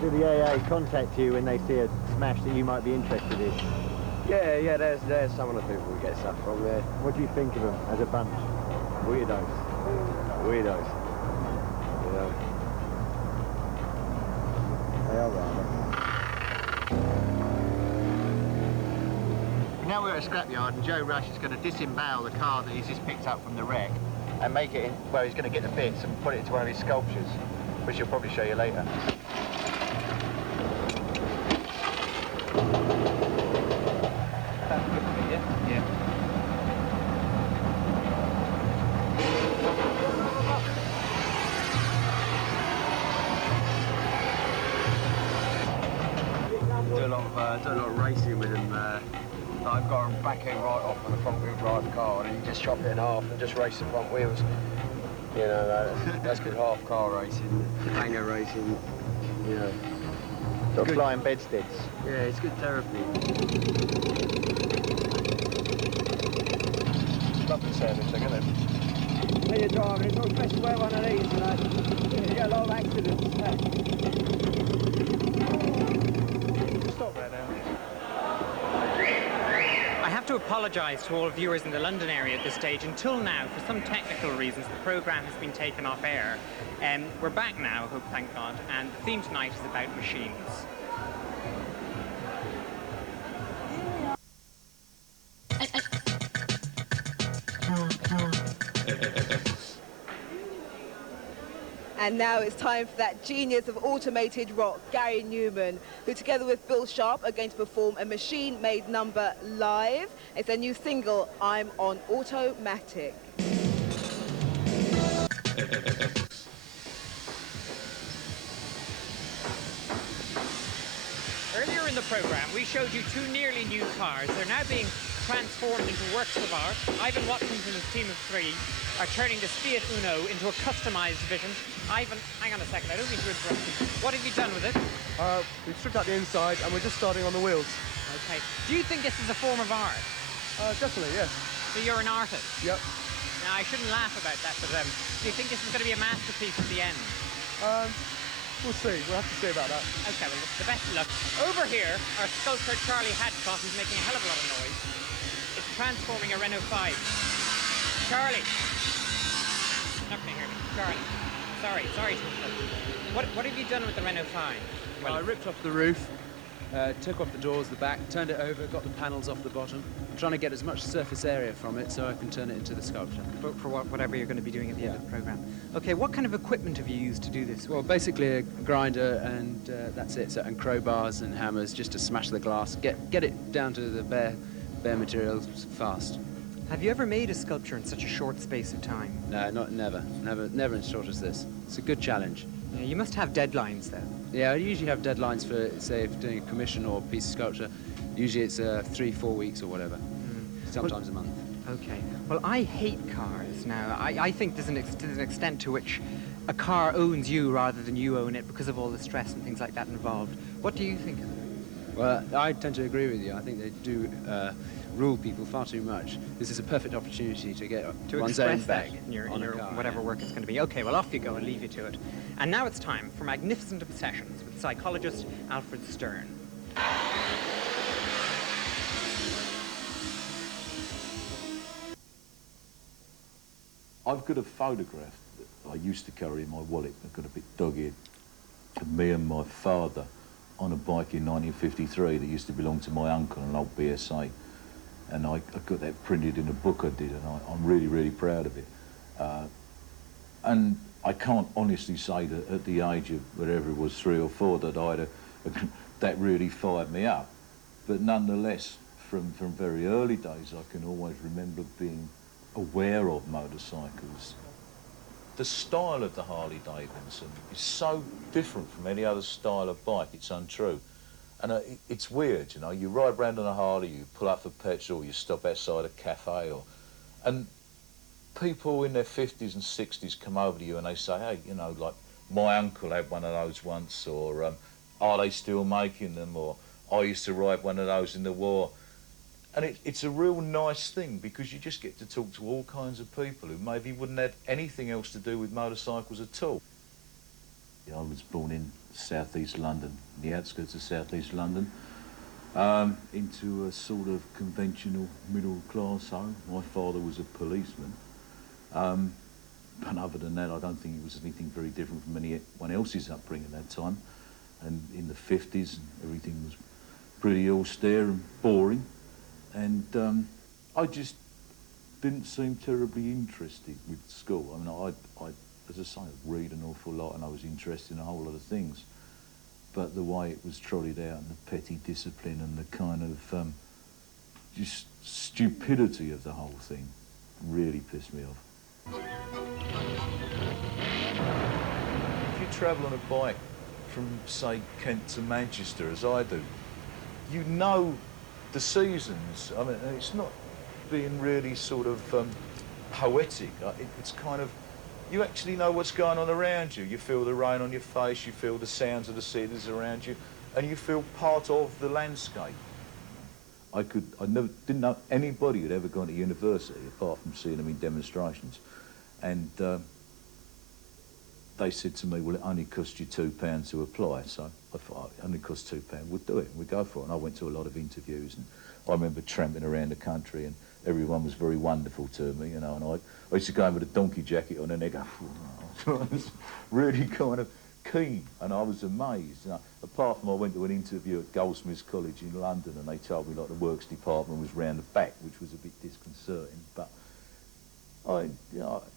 Do the AA contact you when they see a smash that you might be interested in? Yeah, there's some of the people we get stuff from there. What do you think of them as a bunch? Weirdos. Weirdos. You know. They are rather. Now we're at a scrapyard and Joe Rush is going to disembowel the car that he's just picked up from the wreck and make it in, well, he's going to get the bits and put it into one of his sculptures, which he'll probably show you later. Yeah. Do a lot of racing with them. I've got a back end right off on a front wheel drive car, and you just chop it in half and just race the front wheels. You know, that's good half car racing, hanger racing. You know. Sort of flying bedsteads. Yeah, it's good therapy. Lovely service, isn't it? When you're driving, it's always best to wear one of these, you know. You get a lot of accidents. Stop there now. I have to apologise to all viewers in the London area at this stage. Until now, for some technical reasons, the programme has been taken off air. We're back now, hope, thank God, and the theme tonight is about machines. And now it's time for that genius of automated rock, Gary Newman, who together with Bill Sharp are going to perform a machine-made number live. It's their new single, I'm on Automatic. Earlier in the programme, we showed you two nearly new cars. They're now being transformed into works of art. Ivan Watkins and his team of three are turning this Fiat Uno into a customised vision. Ivan, hang on a second, I don't mean to interrupt you. What have you done with it? We've stripped out the inside and we're just starting on the wheels. Okay. Do you think this is a form of art? Definitely, yes. So you're an artist? Yep. Now, I shouldn't laugh about that, but do you think this is going to be a masterpiece at the end? We'll see. We'll have to see about that. Okay, well, the best of luck. Over here, our sculptor Charlie Hadcock is making a hell of a lot of noise. It's transforming a Renault 5. Charlie! Not going to hear me. Charlie. Sorry to interrupt. What have you done with the Renault 5? Well, I ripped off the roof, took off the doors, the back, turned it over, got the panels off the bottom. I'm trying to get as much surface area from it so I can turn it into the sculpture. For whatever you're going to be doing at the end of the programme. Okay, what kind of equipment have you used to do this? Well, basically a grinder and that's it. So, and crowbars and hammers just to smash the glass, get it down to the bare materials fast. Have you ever made a sculpture in such a short space of time? No, never as short as this. It's a good challenge. Yeah, you must have deadlines then. Yeah, I usually have deadlines for, say, if doing a commission or a piece of sculpture. Usually it's 3-4 weeks or whatever. Sometimes a month. Okay. Well, I hate cars now. I think there's an extent to which a car owns you rather than you own it because of all the stress and things like that involved. What do you think of it? Well, I tend to agree with you. I think they do rule people far too much. This is a perfect opportunity to get one's own back in your car, whatever work it's going to be. Okay, well, off you go. I'll leave you to it. And now it's time for Magnificent Obsessions with psychologist Alfred Stern. I've got a photograph that I used to carry in my wallet. I've got a bit dog-eared of me and my father on a bike in 1953 that used to belong to my uncle, an old BSA. And I got that printed in a book I did, and I'm really, really proud of it. And I can't honestly say that at the age of whatever it was, 3 or 4, that that really fired me up. But nonetheless, from very early days, I can always remember being aware of motorcycles. The style of the Harley Davidson is so different from any other style of bike, it's untrue. And it's weird, you know, you ride round on a Harley, you pull up for petrol, you stop outside a cafe, and people in their 50s and 60s come over to you and they say, hey, you know, like, my uncle had one of those once, or are they still making them, or I used to ride one of those in the war. And it's a real nice thing because you just get to talk to all kinds of people who maybe wouldn't have anything else to do with motorcycles at all. I was born in southeast London, the outskirts of southeast London, into a sort of conventional middle class home. My father was a policeman. But other than that, I don't think it was anything very different from anyone else's upbringing at that time. And in the 50s, everything was pretty austere and boring. And I just didn't seem terribly interested with school. I mean, I as I say, I'd read an awful lot and I was interested in a whole lot of things. But the way it was trotted out and the petty discipline and the kind of just stupidity of the whole thing really pissed me off. If you travel on a bike from, say, Kent to Manchester, as I do, you know the seasons. I mean, it's not being really sort of poetic. It's kind of, you actually know what's going on around you. You feel the rain on your face, you feel the sounds of the cities around you, and you feel part of the landscape. I didn't know anybody who'd ever gone to university apart from seeing them in demonstrations. And they said to me, well, it only cost you £2 to apply. So I thought, it only cost £2, we'd do it, we'd go for it. And I went to a lot of interviews, and I remember tramping around the country, and everyone was very wonderful to me, you know, and I used to go in with a donkey jacket on, and they go, I was really kind of keen, and I was amazed. You know, apart from I went to an interview at Goldsmiths College in London, and they told me like the works department was round the back, which was a bit disconcerting. But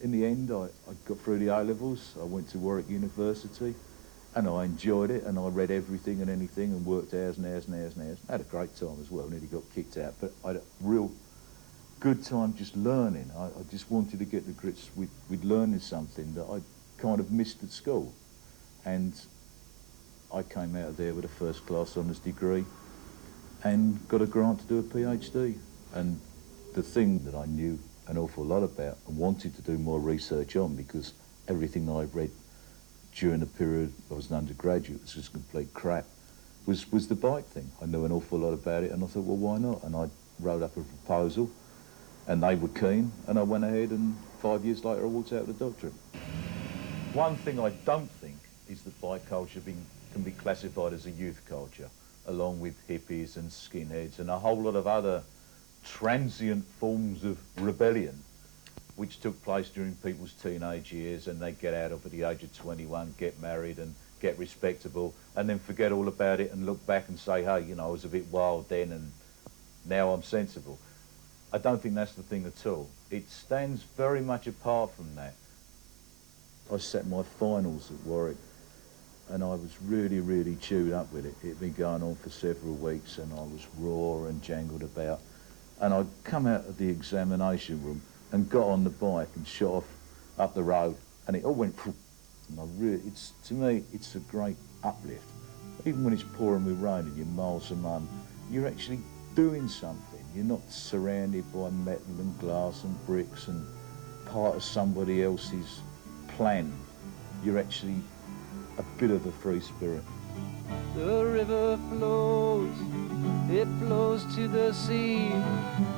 in the end, I got through the A-levels. I went to Warwick University, and I enjoyed it, and I read everything and anything, and worked hours and hours and hours and hours. I had a great time as well. Nearly got kicked out, but I had a real good time just learning. I just wanted to get to grips with learning something that I kind of missed at school. And I came out of there with a first-class honours degree and got a grant to do a PhD. And the thing that I knew an awful lot about and wanted to do more research on, because everything that I read during the period I was an undergraduate was just complete crap, was the bike thing. I knew an awful lot about it, and I thought, well, why not? And I wrote up a proposal, and they were keen, and I went ahead, and 5 years later I walked out with a doctorate. One thing I don't think is that bike culture can be classified as a youth culture, along with hippies and skinheads and a whole lot of other transient forms of rebellion which took place during people's teenage years, and they get out of at the age of 21, get married and get respectable, and then forget all about it and look back and say, hey, you know, I was a bit wild then and now I'm sensible. I don't think that's the thing at all. It stands very much apart from that. I sat my finals at Warwick, and I was really, really chewed up with it. It'd been going on for several weeks, and I was raw and jangled about. And I'd come out of the examination room and got on the bike and shot off up the road, and it all went, and to me, it's a great uplift. Even when it's pouring with rain and you're miles from home, you're actually doing something. You're not surrounded by metal and glass and bricks and part of somebody else's plan. You're actually a bit of a free spirit. The river flows, it flows to the sea.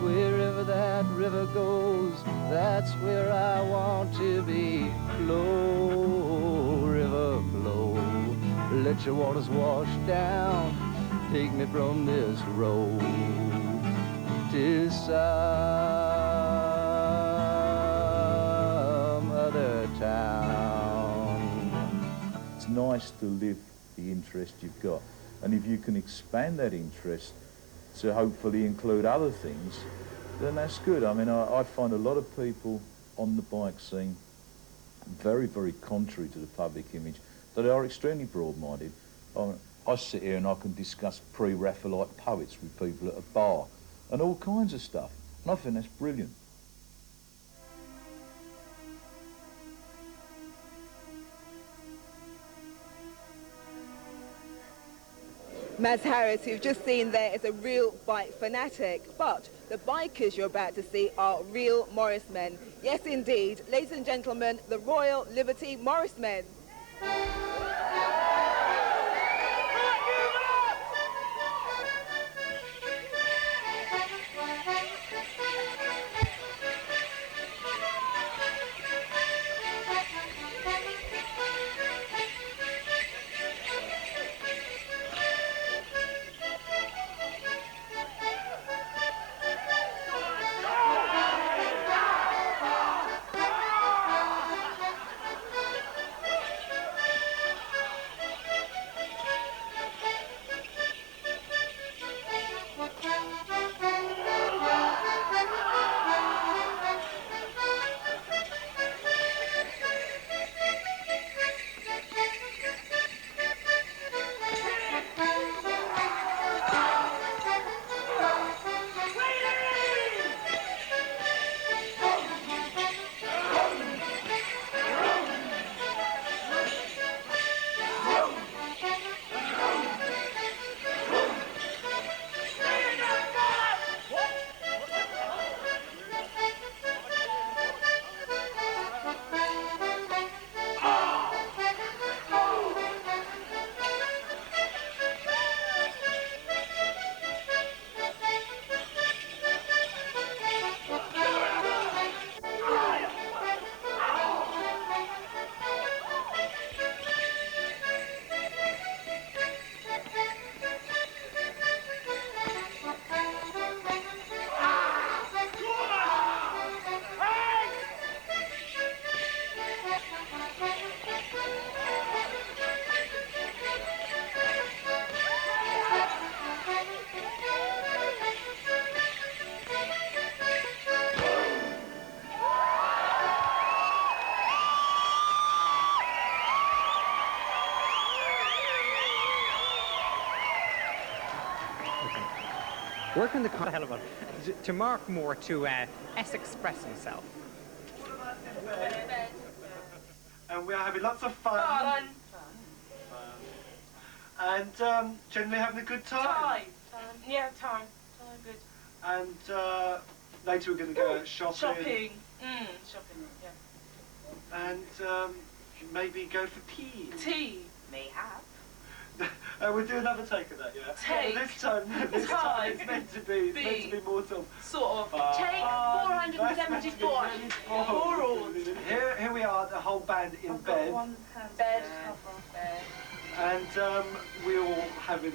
Wherever that river goes, that's where I want to be. Flow, river, flow, let your waters wash down. Take me from this road to some other town. It's nice to live the interest you've got, and if you can expand that interest to hopefully include other things, then that's good. I mean, I find a lot of people on the bike scene very, very contrary to the public image, that are extremely broad-minded. I sit here and I can discuss pre-Raphaelite poets with people at a bar and all kinds of stuff, and I think that's brilliant. Mads Harris, who you've just seen there, is a real bike fanatic, but the bikers you're about to see are real Morrismen. Yes, indeed. Ladies and gentlemen, the Royal Liberty Morrismen. Working the car, a hell of a to Mark Moore to express himself. And we are having lots of fun. And generally having a good time. Yeah, time. Good. And later we're going to go shopping. Shopping, yeah. And maybe go for tea. Tea. Mayhap. We'll do another take of that, yeah? Take. This time it's meant to be more sort of. Take 474. Here we are, the whole band in bed. Bed. And we're all having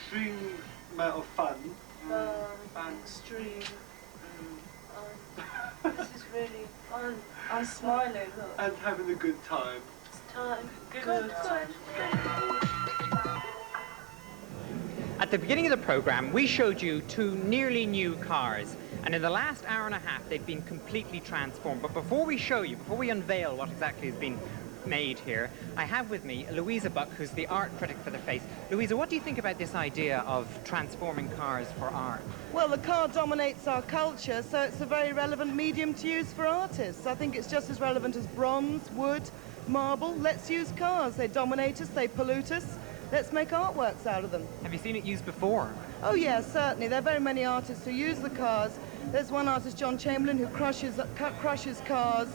extreme amount of fun. Extreme. This is really. I'm smiling. Look. And having a good time. It's time. Good time. At the beginning of the program, we showed you two nearly new cars, and in the last hour and a half, they've been completely transformed. But before we unveil what exactly has been made here, I have with me Louisa Buck, who's the art critic for The Face. Louisa, what do you think about this idea of transforming cars for art? Well, the car dominates our culture, so it's a very relevant medium to use for artists. I think it's just as relevant as bronze, wood, marble. Let's use cars. They dominate us, they pollute us. Let's make artworks out of them. Have you seen it used before? Oh, yeah, certainly. There are very many artists who use the cars. There's one artist, John Chamberlain, who crushes cars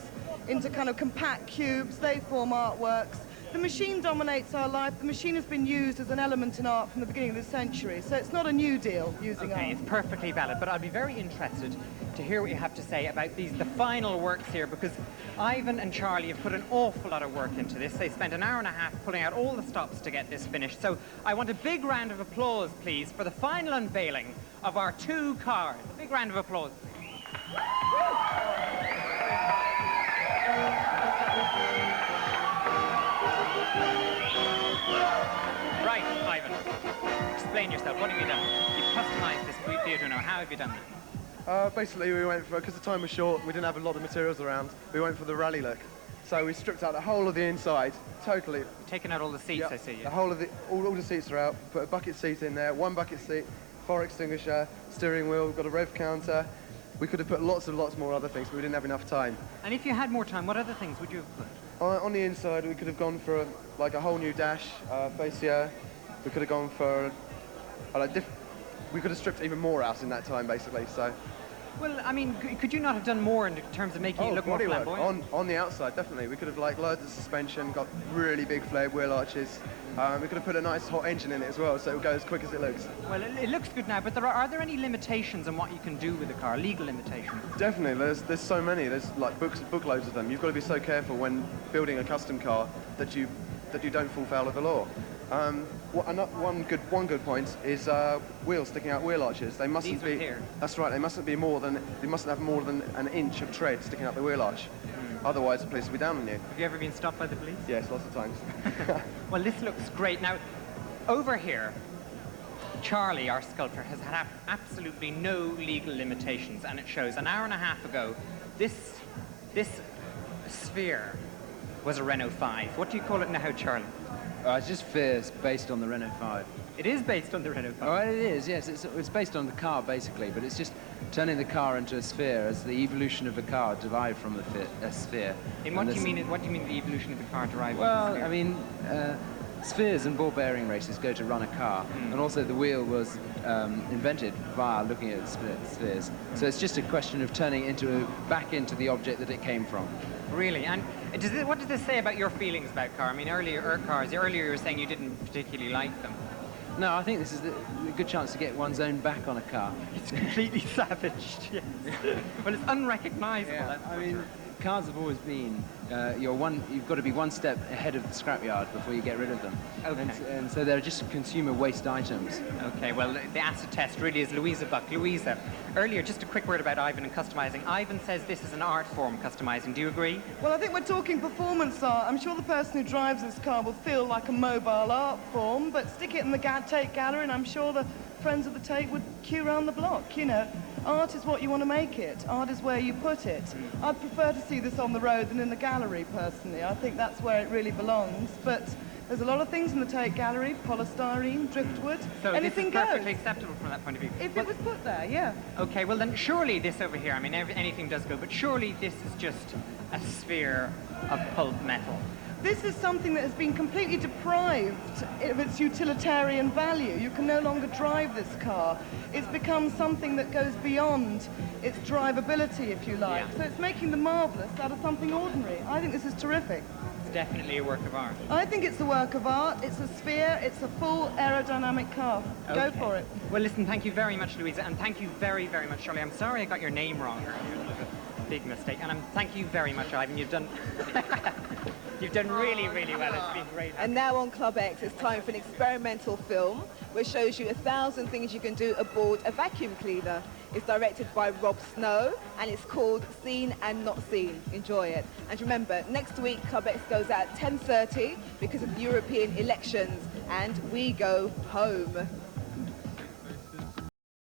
into kind of compact cubes. They form artworks. The machine dominates our life. The machine has been used as an element in art from the beginning of the century, so it's not a new deal using art. Okay, it's perfectly valid, but I'd be very interested to hear what you have to say about the final works here, because Ivan and Charlie have put an awful lot of work into this. They spent an hour and a half pulling out all the stops to get this finished. So I want a big round of applause, please, for the final unveiling of our two cars. A big round of applause. Right, Ivan, explain yourself. What have you done? You've customized this theatre now. How have you done that? Basically, we went for, because the time was short, we didn't have a lot of materials around, we went for the rally look. So we stripped out the whole of the inside, totally. You've taken out all the seats, I see. The whole of all the seats are out, put a bucket seat in there, one bucket seat, fire extinguisher, steering wheel, we've got a rev counter. We could have put lots more other things, but we didn't have enough time. And if you had more time, what other things would you have put? On the inside, we could have gone for like a whole new dash, fascia. We could have gone for we could have stripped even more out in that time, basically. So. Well, I mean, could you not have done more in terms of making it look more flamboyant? On the outside, definitely. We could have lowered the suspension, got really big flared wheel arches. We could have put a nice hot engine in it as well, so it would go as quick as it looks. Well, it looks good now, but are there any limitations on what you can do with the car, legal limitations? Definitely, there's so many. There's like bookloads of them. You've got to be so careful when building a custom car that you don't fall foul of the law. One good point is wheels sticking out wheel arches. They mustn't be. Here. That's right. They mustn't have more than an inch of tread sticking out the wheel arch. Otherwise, the police will be down on you. Have you ever been stopped by the police? Yes, lots of times. Well, this looks great. Now, over here, Charlie, our sculptor, has had absolutely no legal limitations, and it shows. An hour and a half ago, this sphere was a Renault 5. What do you call it now, Charlie? It's just Spheres based on the Renault 5. It is based on the Renault 5? Oh, it is, yes. It's based on the car, basically, but it's just turning the car into a sphere as the evolution of the car derived from a sphere. And what do you mean the evolution of the car derived from a sphere? Well, I mean, spheres and ball bearing races go to run a car, and also the wheel was invented via looking at spheres. So it's just a question of turning it back into the object that it came from. Really? And what does this say about your feelings about car? I mean, earlier you were saying you didn't particularly like them. No, I think this is a good chance to get one's own back on a car. It's completely savaged, yes. Well, it's unrecognisable. Yeah, I mean, cars have always been, you've got to be one step ahead of the scrapyard before you get rid of them. Okay. And so they're just consumer waste items. Okay, well, the acid test really is Louisa Buck. Louisa, earlier, just a quick word about Ivan and customizing. Ivan says this is an art form, customizing. Do you agree? Well, I think we're talking performance art. I'm sure the person who drives this car will feel like a mobile art form, but stick it in the Tate Gallery, and I'm sure the friends of the Tate would queue around the block. You know, art is what you want to make it. Art is where you put it. I'd prefer to see this on the road than in the gallery, personally. I think that's where it really belongs. But There's a lot of things in the Tate Gallery, polystyrene, driftwood, So anything this is perfectly goes. acceptable from that point of view. If it was put there, yeah. Okay, well then surely this over here, I mean anything does go, but surely this is just a sphere of pulp metal. This is something that has been completely deprived of its utilitarian value. You can no longer drive this car. It's become something that goes beyond its drivability, if you like. Yeah. So it's making the marvellous out of something ordinary. I think this is terrific. It's definitely a work of art. I think it's a work of art. It's a sphere. It's a full aerodynamic car. Go Okay. for it. Well, listen, thank you very much, Louisa, and thank you very, very much, Charlie. I'm sorry I got your name wrong earlier. It was a big mistake. And thank you very much, Ivan. You've done really, really well. It's been great. And now on Club X, it's time for an experimental film which shows you 1,000 things you can do aboard a vacuum cleaner. It's directed by Rob Snow, and it's called Seen and Not Seen. Enjoy it. And remember, next week Club X goes out at 10:30 because of the European elections, and we go home.